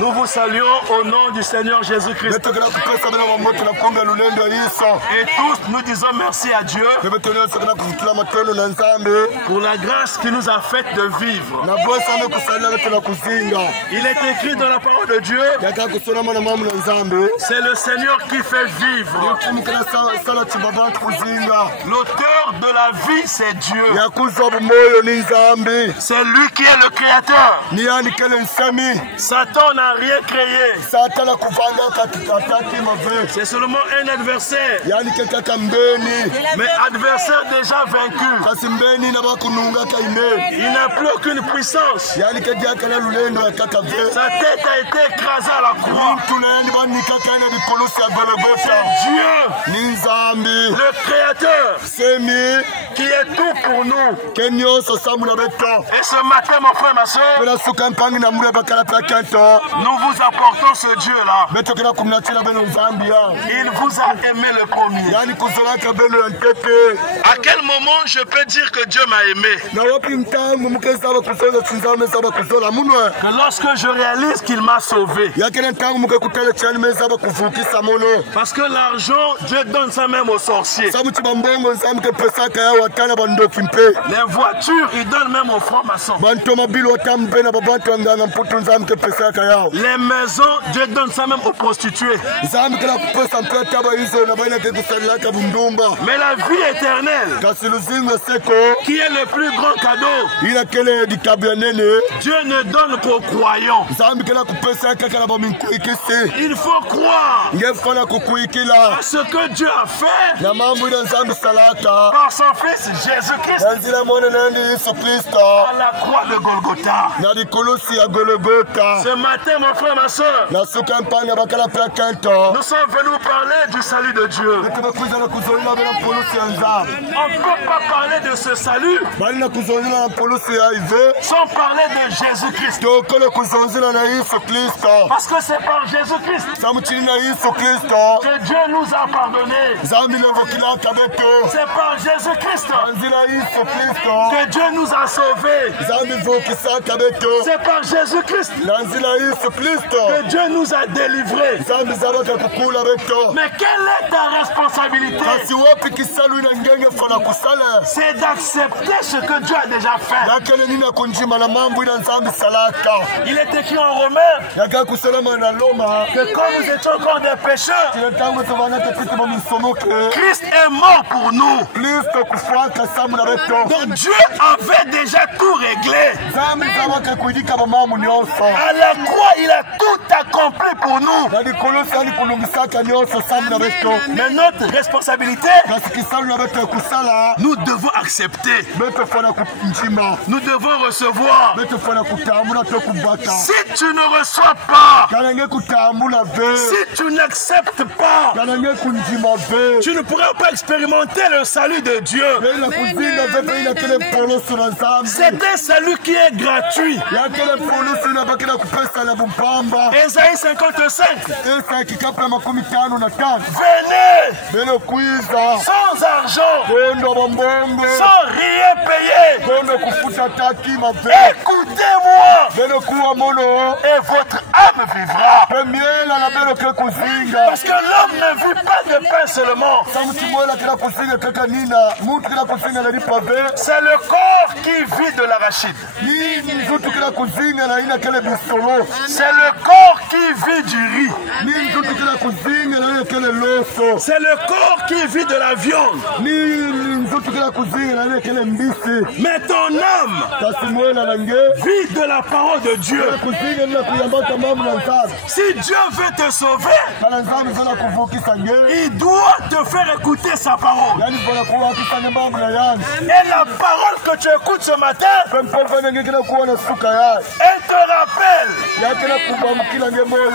Nous vous saluons au nom du Seigneur Jésus-Christ. Et tous nous disons merci à Dieu pour la grâce qu'il nous a faite de vivre. Il est écrit dans la parole de Dieu, c'est le Seigneur qui fait vivre. L'auteur de la vie, c'est Dieu. C'est lui qui est le créateur. Satan n'a rien créé. C'est seulement un adversaire. Mais adversaire déjà vaincu. Il n'a plus aucune puissance. Sa tête a été écrasée à la croix. C'est Dieu, le créateur, qui est tout pour nous. Et ce matin, mon frère, ma soeur, nous vous apportons ce Dieu-là. Il vous a aimé le premier. À quel moment je peux dire que Dieu m'a aimé? Que lorsque je réalise qu'il m'a sauvé. Parce que l'argent, Dieu donne ça même aux sorciers. Les voitures, il donne même aux francs-maçons. Les maisons, Dieu donne ça même aux prostituées. Mais la vie éternelle, qui est le plus grand cadeau, Dieu ne donne qu'aux croyants. Il faut croire à ce que Dieu a fait par son Fils Jésus-Christ à la croix de Golgotha. Ce matin, mon frère, ma soeur, nous sommes venus parler du salut de Dieu. On ne peut pas parler de ce salut sans parler de Jésus-Christ. Parce que c'est par Jésus-Christ que Dieu nous a pardonné. C'est par Jésus-Christ que Dieu nous a sauvés. C'est par Jésus-Christ que Dieu nous a délivrés. Mais quelle est ta responsabilité? C'est d'accepter ce que Dieu a déjà fait. Il est écrit en Romains que quand nous étions encore des pécheurs, Christ est mort pour nous. Donc Dieu avait déjà tout réglé. À la croix, il a tout accompli pour nous. Mais notre responsabilité, nous devons accepter. Nous devons recevoir. Si tu ne reçois pas, si tu n'acceptes pas, tu ne pourras pas expérimenter le salut de Dieu. C'est un salut qui est gratuit. Ésaïe 55. Venez sans argent, sans rien payer. Écoutez-moi et votre âme vivra. Parce que l'homme ne vit pas de pain seulement. C'est le corps qui vit de l'arachide. C'est le corps qui vit du riz. C'est le corps qui vit de la viande. Mais ton âme vit de la parole de Dieu. Si Dieu veut te sauver, il doit te faire écouter sa parole. Et la parole que tu écoutes ce matin, elle te rappelle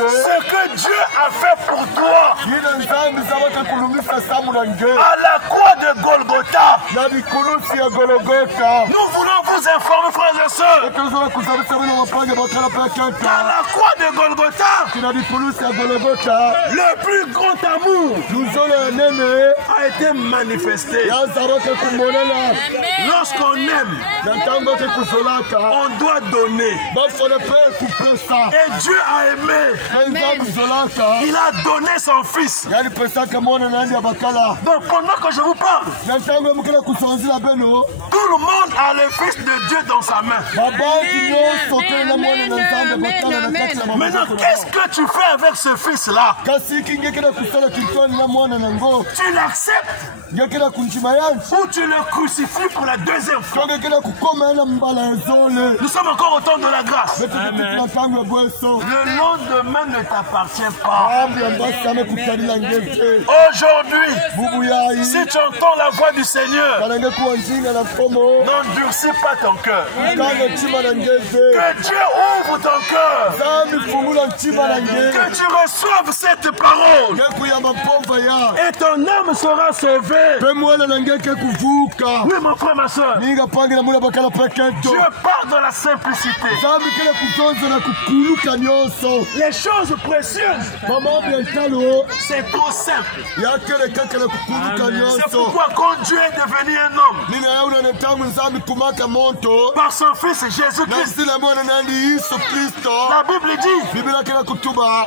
ce que Dieu a fait pour toi. À la croix de Golgotha. Nous voulons vous informer, frères et sœurs. À la croix de Golgotha, le plus grand amour a été manifesté. Lorsqu'on aime, on doit donner. Et Dieu a aimé. Il a donné son fils. Donc pendant que je vous parle, tout le monde a le fils de Dieu dans sa main. Maintenant, qu'est-ce que tu fais avec ce fils-là? Tu l'acceptes ou tu le crucifies pour la deuxième fois? Nous sommes encore au temps de la grâce. Le lendemain ne t'appartient pas. Aujourd'hui, si tu entends la voix du Seigneur, n'endurcis pas ton cœur. Que Dieu ouvre ton cœur. Que tu reçoives cette parole. Et ton âme sera sauvée. Oui, mon frère, ma soeur. Dieu part dans la simplicité. Les choses précieuses, c'est trop simple. C'est pourquoi quand Dieu est devenu un homme, par son fils Jésus-Christ, la Bible dit,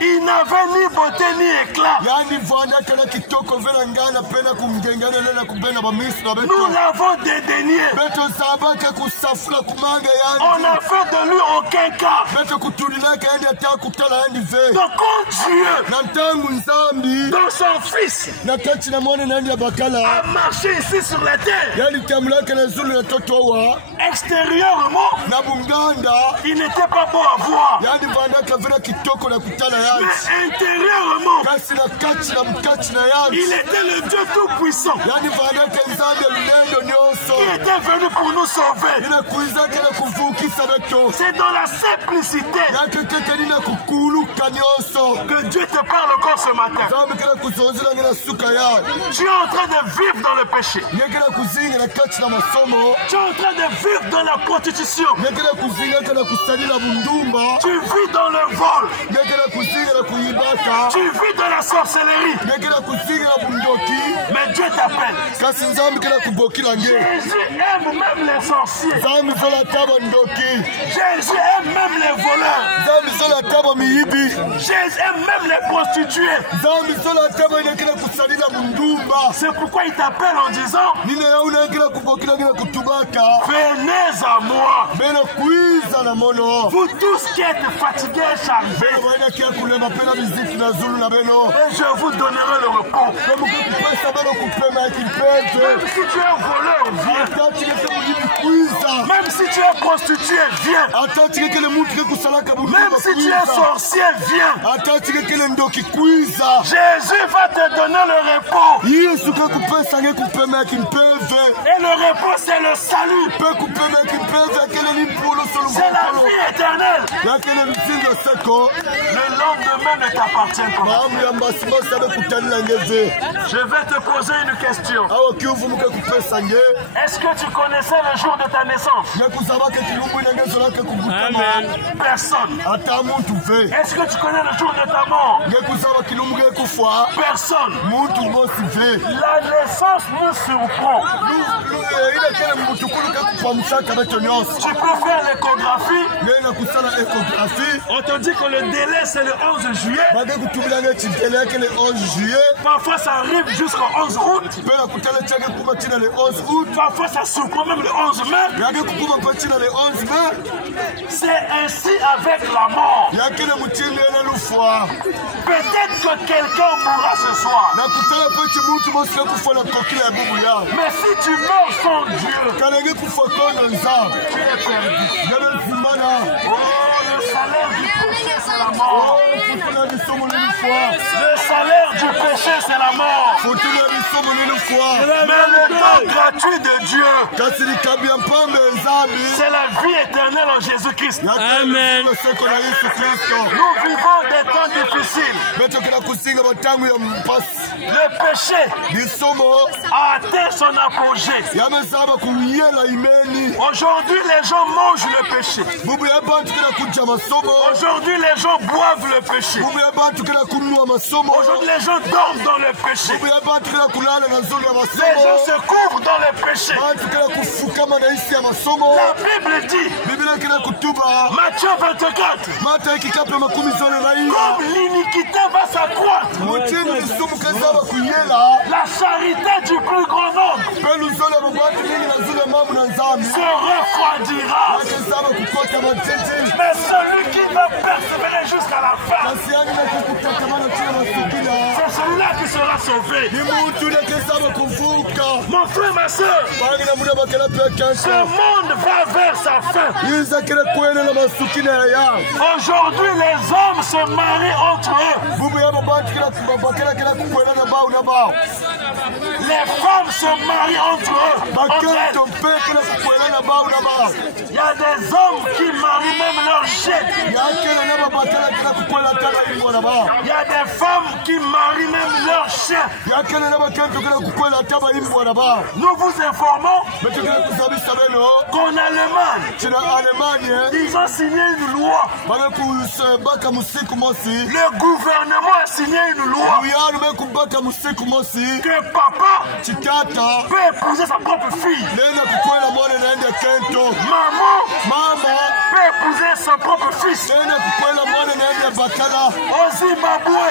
il n'avait ni beauté ni éclat. Nous l'avons dédaigné. On n'a fait de lui aucun cas. Donc quand Dieu, dans son fils, a marché ici sur la terre, extérieurement, il n'était pas beau à voir. Mais intérieurement, il était le Dieu tout-puissant qui était venu pour nous sauver. C'est dans la simplicité que Dieu te parle encore ce matin. Tu es en train de vivre dans le péché. Tu es en train de vivre dans la prostitution. Tu vis dans le vol. Tu vis dans la sorcellerie. Mais Dieu t'appelle. Jésus aime même les sorciers. Jésus aime même les voleurs. Jésus aime même les prostituées. C'est pourquoi il t'appelle en disant, venez à moi. Vous tous qui êtes fatigués et chargés, et je vous donnerai le repos. Même si tu es voleur, viens. Même si tu es prostitué, viens. Même si tu es sorcier, viens. Jésus va te donner le repos. Et le repos, c'est le salut. C'est la vie éternelle. Le lendemain ne t'appartient pas. Je vais te poser une question. Est-ce que tu connaissais le jour de ta naissance? Amen. Personne. Est-ce que tu connais le jour de ta mort? Personne. La naissance nous surprend. Tu peux faire l'échographie. On te dit que le délai c'est le 11 juillet. Parfois ça arrive jusqu'au 11 août. Parfois ça surprend même le 11 mai. C'est ainsi avec la mort. Peut-être que quelqu'un mourra ce soir. Mais si tu meurs sans Dieu, tu es perdu. Le salaire du péché, c'est la mort. Le salaire du péché, c'est la mort. Mais le don gratuit de Dieu, c'est la vie éternelle en Jésus-Christ. Amen. Nous vivons des temps difficiles. Le péché a atteint son apogée. Aujourd'hui, les gens mangent le péché. Aujourd'hui, les gens boivent le péché. Aujourd'hui, les gens dorment dans le péché. Les gens se couvrent dans le péché. La Bible dit, Matthieu 24, comme l'iniquité va s'accroître, la charité du plus grand nombre se refroidira. Mais celui qui va persévérer jusqu'à la fin, c'est celui-là qui sera sauvé. Mon frère, ma soeur, ce monde va vers sa fin. Aujourd'hui, les hommes se marient entre eux. Les femmes se marient entre eux. Il y a des hommes qui marient même leurs jets. Il y a des femmes qui marient même leurs chiens. Nous vous informons qu'en Allemagne, ils ont signé une loi. Le gouvernement a signé une loi que papa peut épouser sa propre fille. Maman peut épouser son propre fils. Au Zimbabwe,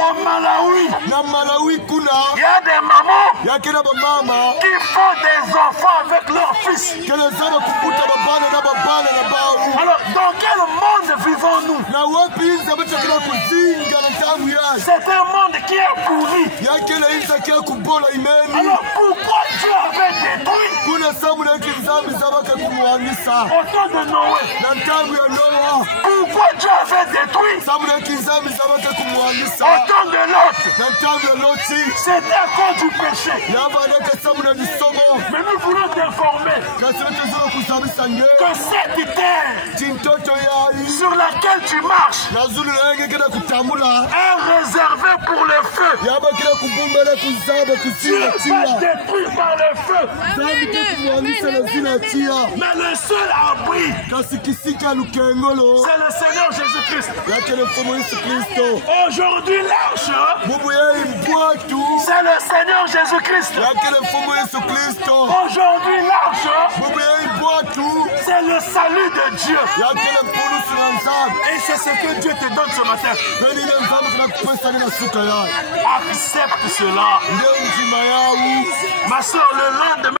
au Malawi, il y a des mamans qui font des enfants avec leurs fils. Alors, dans quel monde vivons-nous? C'est un monde qui est pourri. Alors, pourquoi Dieu avait détruit au temps de Noé? Pourquoi Dieu avait détruit au temps de Lot? C'était à cause du péché. Mais nous voulons t'informer que cette terre sur laquelle tu marches est réservée pour le feu. Tu vas détruire par le feu. Mais le seul abri, c'est le Seigneur Jésus-Christ. Aujourd'hui, l'arche, c'est le Seigneur Jésus-Christ. Aujourd'hui, l'arche, c'est le salut de Dieu. Et c'est ce que Dieu te donne ce matin. Accepte cela. Ma soeur, le lendemain,